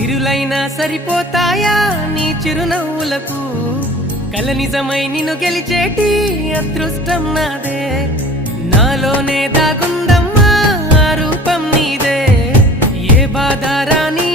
సిరులైనా సరిపోతాయా నీ చిరునవ్వులకు కల నిజమై నిన్ను గెలిచేటి అదృష్టం నాదే నాలోనే దాగుందమ్మా ఆ రూపం నీదే ఏ బాధ రాని